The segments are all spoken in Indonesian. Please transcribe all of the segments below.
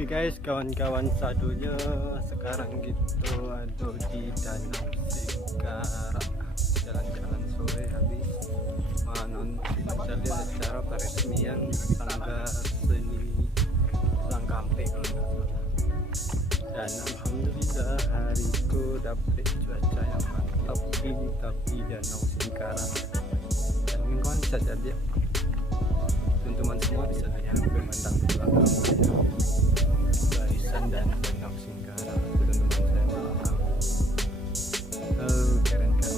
Oke guys, kawan-kawan sadunya sekarang gitu ada di Danau Singkarak. Jalan-jalan sore habis mencari secara peresmian Sanggar Seni Langkampe kalau nggak salah. Dan alhamdulillah hariku dapet cuaca yang mantap tapi Danau Singkarak. Dan konsep jadi teman-teman semua bisa lihat memandang di belakang saya. Barisan dan Danau Singkarak itu teman-teman saya belakang. Keren kan?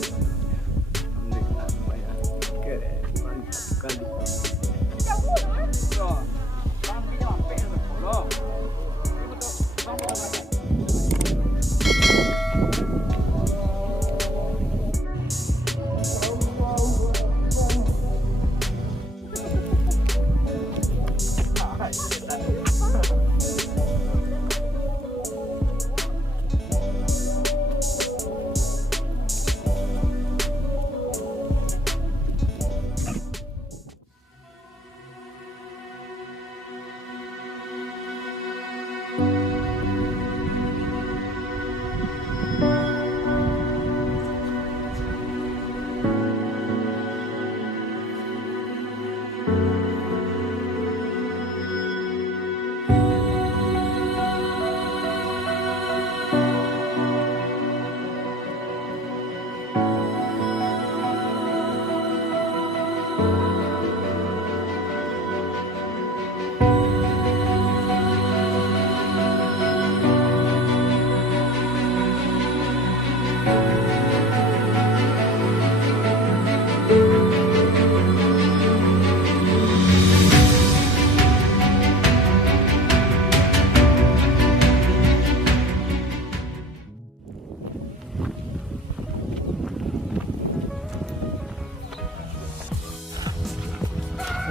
Alhamdulillah lumayan. Keren, mantap sekali.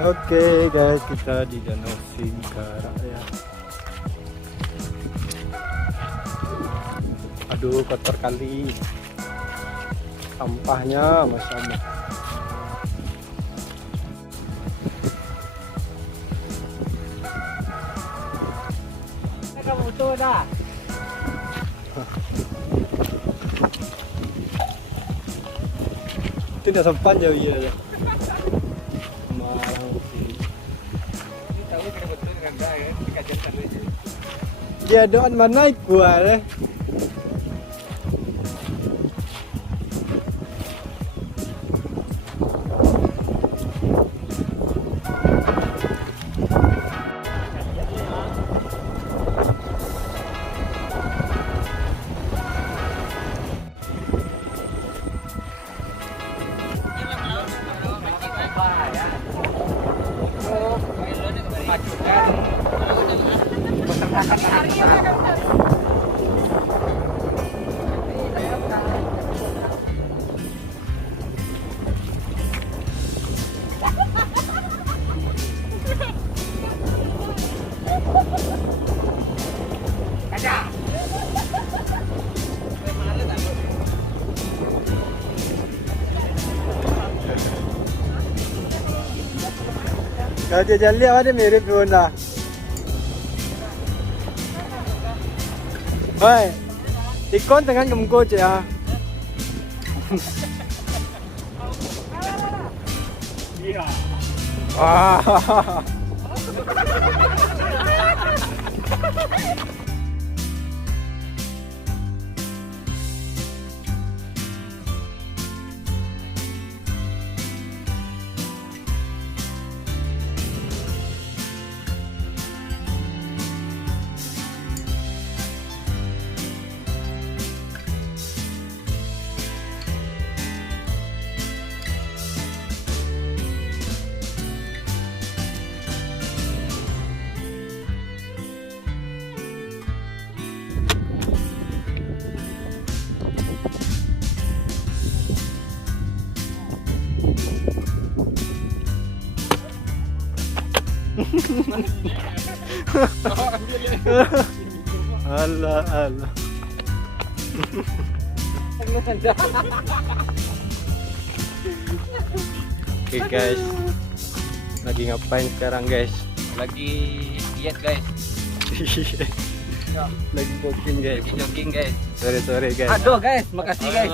Oke guys, kita di Danau Singkarak ya. Aduh, kotor kali. Sampahnya Masya Allah. Kamu tuh dah. Tidak sempat jauh ya. Dia doan mana gua deh. Kalau jali ada mirip Honda. Hei, ikon dengan gemko ya. Iya. Wah. Alah, alah. Oke guys, lagi ngapain sekarang guys? Lagi diet guys. Lagi jogging guys. Jogging guys. Sore guys. Aduh guys, makasih guys.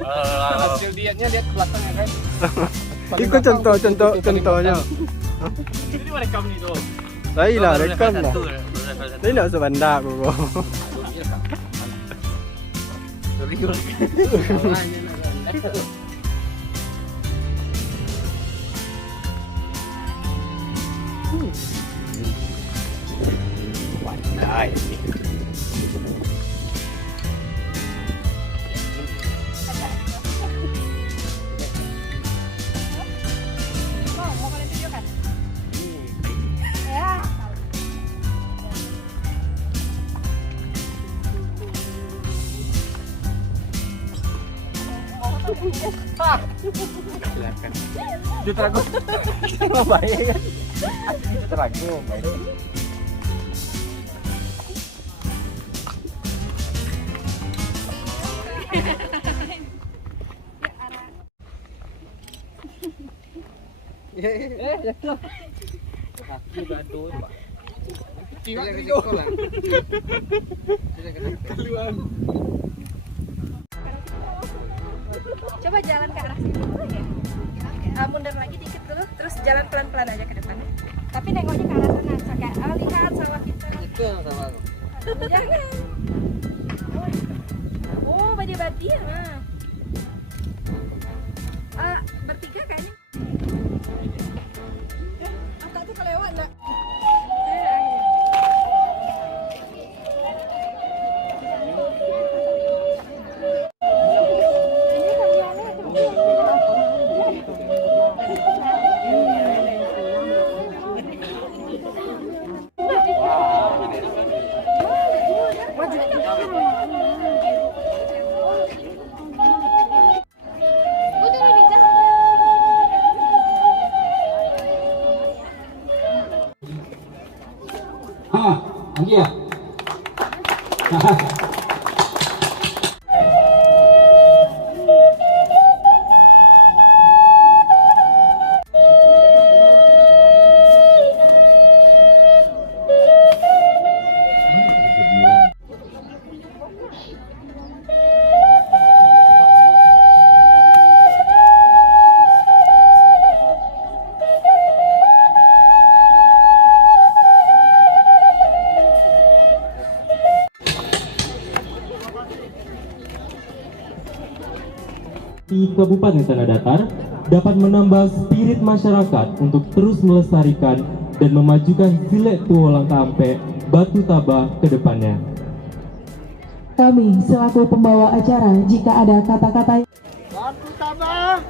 Hasil dietnya lihat ke belakang ya guys. Ikut contohnya. Ini rekam nih tuh. Saya lah rekam lah. Ini nak sebanda aku. Pandai. Mau kalian tunjukkan? Ya. Silakan. Juta aku. Mau bayar kan? Juta aku. Coba jalan ke arah sini dulu ya. Mundur lagi dikit dulu, terus jalan pelan-pelan aja ke depan. Tapi nengoknya ke arah sana, kayak lihat sawah kita. Itu yang sama aku. Jangan. Oh, badi-badi ya. Bertiga kayaknya. Angka tuh kelewat enggak? Iya. Di Kabupaten Tanah Datar dapat menambah spirit masyarakat untuk terus melestarikan dan memajukan silet tuolang kampe Batu Tabah ke depannya. Kami selaku pembawa acara, jika ada kata-kata Batu Tabah.